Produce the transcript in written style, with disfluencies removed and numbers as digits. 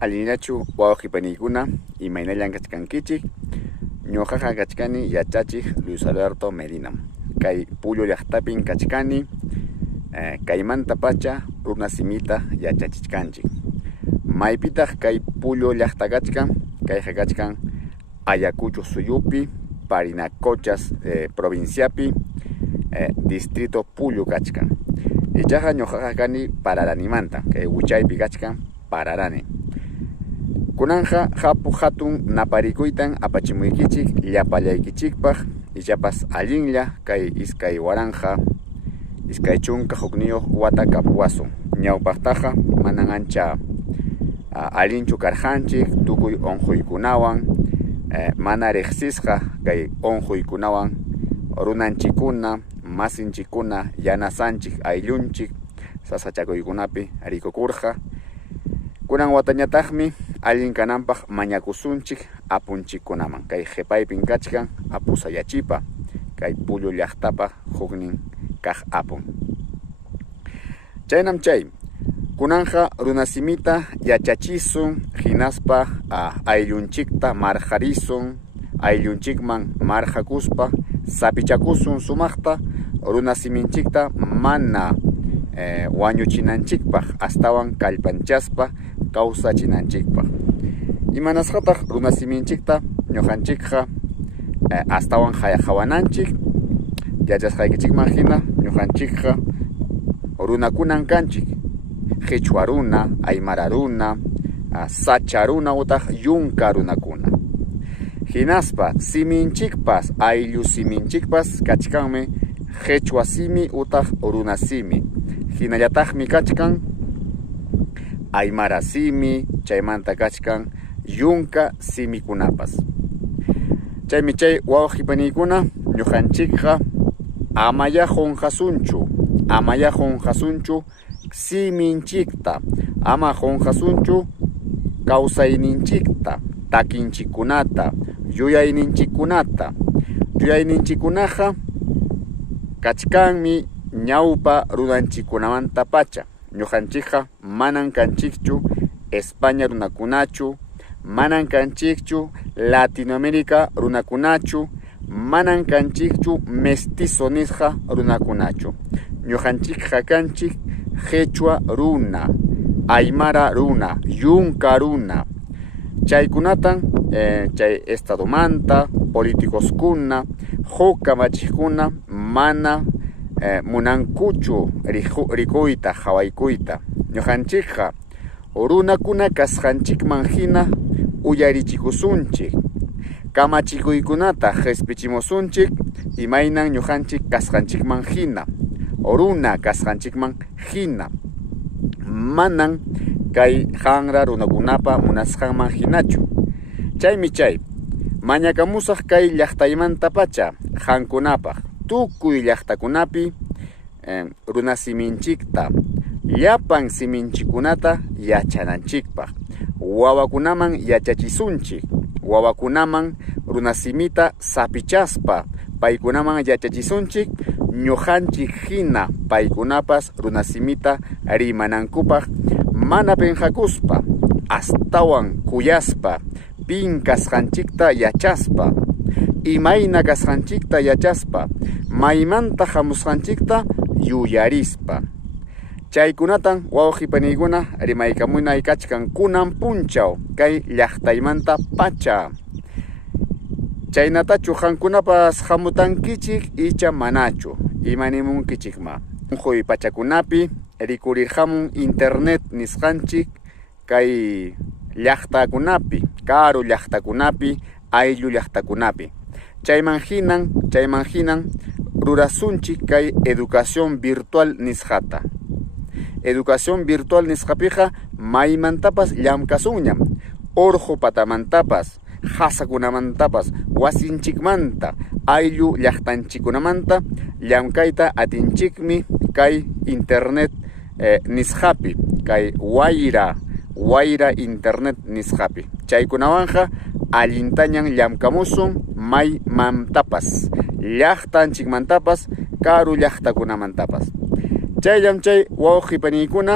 Alinachu wawqipanikuna imaynallan kachkankichik ñuqaqa kachkani yachachik Luis Alberto Medina kay Pullo llaqtapin kachkani kaymanta pacha runa simita yachachichkanchik maypitaq kay Pullo llaqta kachkan kayqa kachkan Ayacucho suyupi Parinacochas provinciapi distrito Pullo kachkan ichaqa ñuqaqa kani Pararanimanta kay Huchaypi kachkan Pararani kunanja hapu hatun naparikuytan apachimuykichik llapallaykichikpaq ichapas allinlla kay iskay waranja iskay chunka hukniyuq wata kapuwasun ñawpaqtaqa manan ancha allinchu karqanchik tukuy unquykunawan mana riqsisqa kay unquykunawan runanchikuna masinchikuna yanasanchik ayllunchik sasachakuykunapi rikukurqa kunan watañataqmi allin kananpaq mañakusunchik apunchikkunaman kay qhipaypin kachkan apusayachipa kay Pullo llaqtapa huknin kaq apun chaynam chay kunanja runasimita yachachisun hinaspa ayllunchikta marqarisun ayllunchikman marqakuspa sapichakusun sumaqta runasiminchikta mana wañuchinanchikpaq astawan kallpanchaspa kawsachinanchikpaq imanasqataq runasiminchikta ñuqanchikqa astawan hawananchik yachasqaykichikman hina ñuqanchikqa runakunan kanchik qhichwa runa aymara runa sacha runa utaq yunka runakuna hinaspa siminchikpas ayllu siminchikpas kachkanmi qhichwa simi utaq runa simi hinallataqmi kachkan aymara simi chaymanta kachkan yunka simikunapas chaymi chay wawqipanikuna ñuqanchikqa amaya qunqasunchu siminchikta ama qunqasunchu kawsayninchikta takinchikunata yuyayninchikunaqa kachkanmi ñawpa runanchikunamanta pacha ñuqanchikqa manan kanchikchu España runakunachu manan kanchikchu Latinoamérica runakunachu manan kanchikchu mestizo nisqa runakunachu ñuqanchikqa kanchik qhichwa runa aymara runa yunka runa chaykunatan chay estadomanta políticoskuna huk kamachikuna mana munankuchu rikuyta hawaykuyta ñuqanchikqa runakuna kasqanchikman hina uyarichikusunchik kamachikuykunata qhispichimusunchik imaynan ñuqanchik kasqanchikman hina runa kasqanchikman hina manan kay qanra runakunapa munasqanman hinachu chaymi chay mañakamusaq kay llaqtaymanta pacha qankunapaq tukuy llaqtakunapi runasiminchikta llapan siminchikunata yachananchikpaq wawakunaman yachachisunchik wawakunaman runasimita sapichaspa paykunaman yachachisunchik ñuqanchik hina paykunapas runasimita rimanankupaq mana penqakuspa astawan kuyaspa pin kasqanchikta yachaspa imayna kasqanchikta yachaspa maymanta hamusqanchikta yuyarispa chaykunatan wawqipanikuna rimaykamunay kachkan kunan punchaw kay llaqtaymanta pacha chaynatachu qankunapas hamutankichik icha manachu imanimunkichikma unquy pachakunapi rikurirqamun internet nisqanchik kay llaqtakunapi karu llaqtakunapi ayllu llaqtakunapi chayman hinan rurasunchik kay educación virtual nisqata educación virtual nisqapiqa maymantapas llamkasunñam urqu patamantapas hasakunamantapas wasinchikmanta ayllu llaqtanchikunamanta llamkayta atinchikmi kay internet nisqapi kay wayra internet nisqapi chaykunawanja allintañan llamkamusun maymantapas llaqtanchikmantapas karu llaqtakunamantapas chayllam chay wawqipanikuna